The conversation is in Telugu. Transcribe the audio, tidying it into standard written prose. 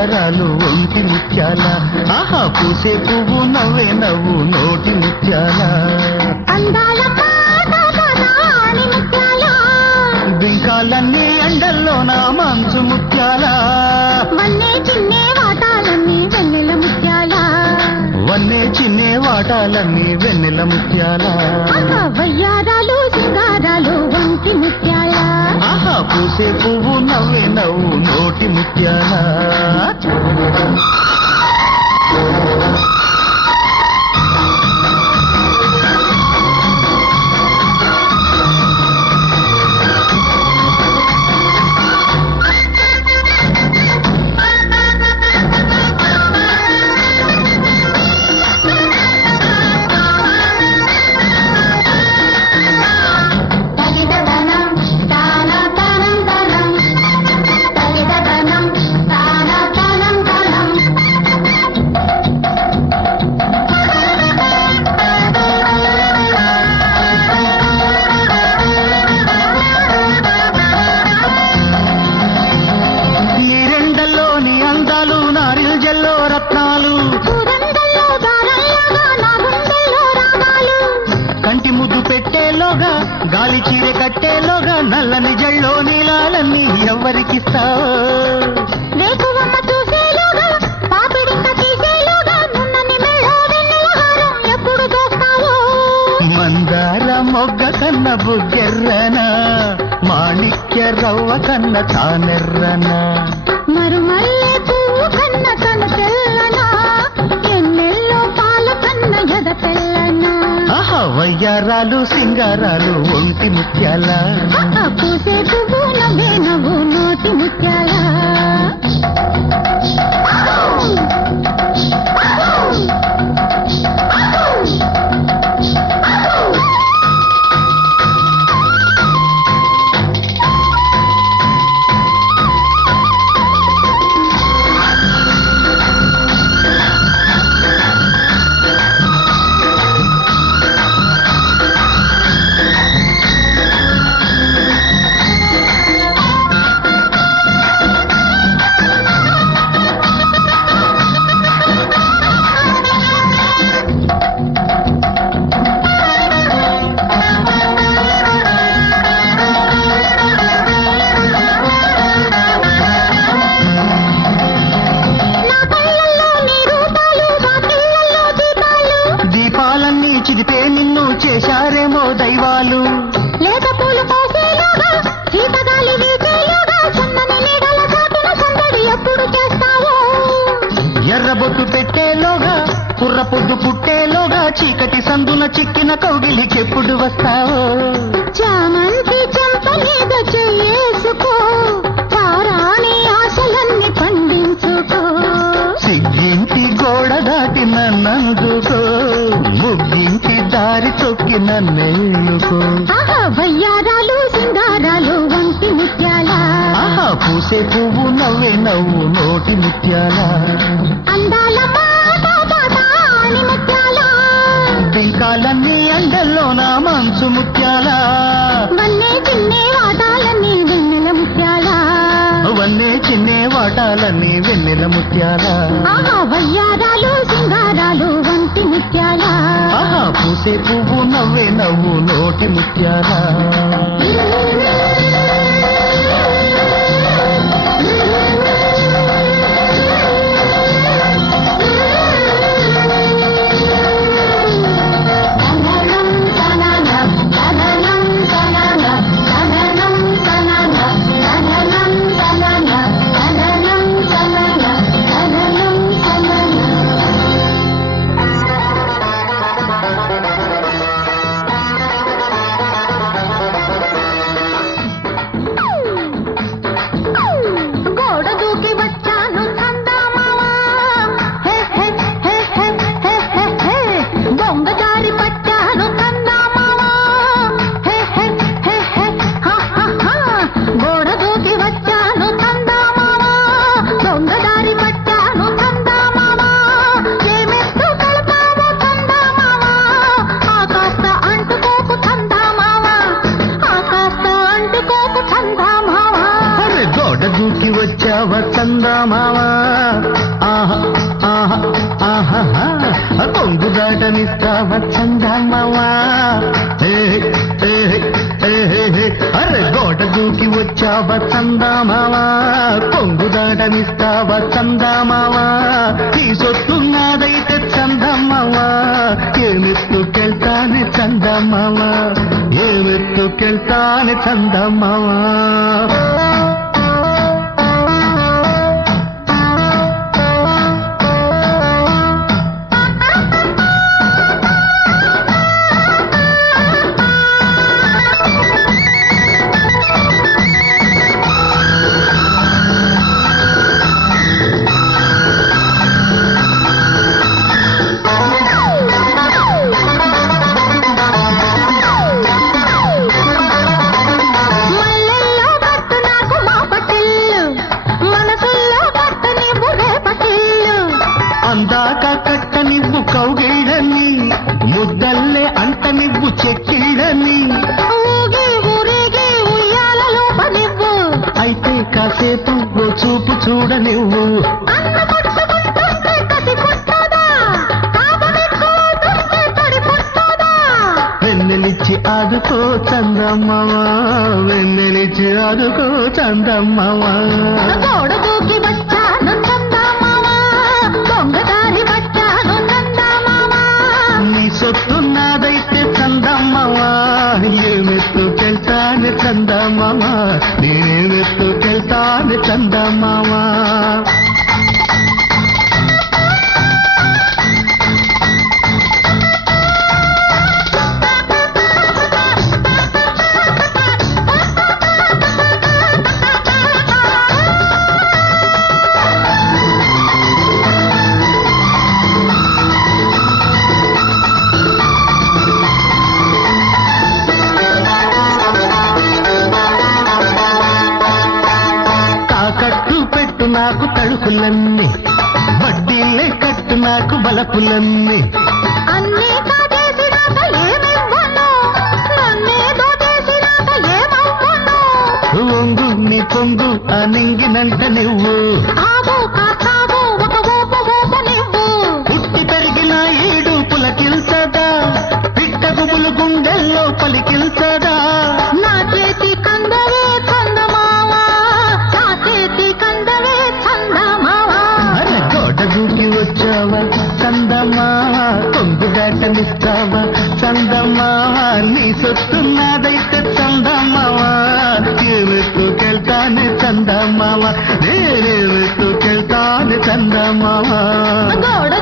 సింగారాలు ఒంటి ముత్యాల ఆహా పూసే పువ్వు నవ్వే నవ్వు నోటి ముత్యాల బింకాలన్నీ ఎండల్లో నా మంచు ముత్యాల వన్నే చిన్నే వాటాలన్నీ వెన్నెల ముత్యాల వన్నే చిన్నే వాటాలన్నీ వెన్నెల ముత్యాల వయ్యారాలు సింగారాలు ఒంటి ముత్యాల ఆహా పూసే పువ్వు నవ్వే నవ్వు నోటి ముత్యాల కంటి ముద్దు పెట్టేలోగా గాలి చీరె కట్టేలోగా నల్లని జల్లో నీలాలన్నీ ఎవరికిస్తావు మందార మొగ్గ కన్న బుగ్గెర్రనా మాణిక్య రవ్వ కన్న తానెర్రనా మరుమల్లె పువ్వు కన్న తను తెల్లనా ఎన్నెల్లో పాల కన్న ఎద తెల్లనా వయ్యారాలు సింగారాలు ఒంటి ముత్యాల పూసే పువ్వు నవ్వే నవ్వు నోటి ముత్యాల చిదిపే నిన్ను చేశారేమో దైవాలు లేక పూలు కోసేలోగా చీతగాలి వీచేలోగా సన్నని నీడల చాటున సందడి ఎప్పుడు చేస్తావో ఎర్రబొట్టు పెట్టేలోగా కుర్ర పొద్దు పుట్టేలోగా చీకటి సందున చిక్కిన కౌగిలికెప్పుడు వస్తావో చామంతి చెంప మీద చేసుకో చారాని ఆశలన్నీ పండించుకో సిగ్గింటి గోడ దాటి నన్నందుకో ముగ్గింటి దారి తొక్కి నన్నెళ్ళుకో వయ్యారాలు సింగారాలు వంటి ముత్యాల ఆహా పూసే పువ్వు నవ్వే నవ్వు నోటి ముత్యాల అందాల మాటాని ముత్యాల బింకాలన్నీ ఎండల్లో నా మంచు ముత్యాల వన్నే చిన్నే వాటాలన్నీ వెన్నెల ముత్యాల వన్నే చిన్నే వాటాలన్నీ వెన్నెల ముత్యాల వయ్యారాలు సింగారాలు వంటి ముత్యాల ఆహా పూసే పువ్వు నవ్వే నవ్వు నోటి ముత్యాల కొంగు దాటనిస్తావా చందమావా అరే గోడ దూకి వచ్చావా చందమావా కొంగు దాటనిస్తావా చందమావా నీ సొత్తున్నదైతే చందమావా ఏమెత్తుకెళ్తానే చందమావా ఏమెత్తుకెళ్తానే చందమావా అందాక కట్ట నివ్వు కౌగిళ్ళని ముద్దల్లే అంట నివ్వు చెక్కిళ్ళని అయితే కాసేపు ఓ చూపు చూడ నువ్వు వెన్నెలిచ్చి ఆదుకో చందమ్మవా వెన్నెలిచ్చి ఆదుకో చందమ్మవా నీ సొత్తున్నదైతే చందమ్మవా ఏమెత్తుకెళ్తానే చందమ్మవా నేనేమెత్తుకెళ్తానే చందమ్మవా నాకు తడుకులన్నీ వడ్డీలే కట్టు నాకు బలపులన్నీ అన్నీ కాజేసినాక ఏమివ్వను నన్నే దోచేసినాక ఏమవ్వను ఒంగు నీ పొంగు ఆ నింగినంట నువ్వు ఆగు కాసాగు ఒక ఊపు ఊపు నువ్వు పుట్టి పెరిగిన ఏడు పులకిల్చదా పిట్ట గుబులు గుండెల్లో పలికిల్చదా నా చేతి కందవే చందమావా నా చేతి కందవే చందమావా అరే గోడ దూకి వచ్చావా చందమావా కొంగు దాటనిస్తావా చందమావా నీ సొత్తున్నదైతే చందమావా ఏమెత్తుకెళ్తానే చందమావా నేనేమెత్తుకెళ్తానే చందమావా గోడ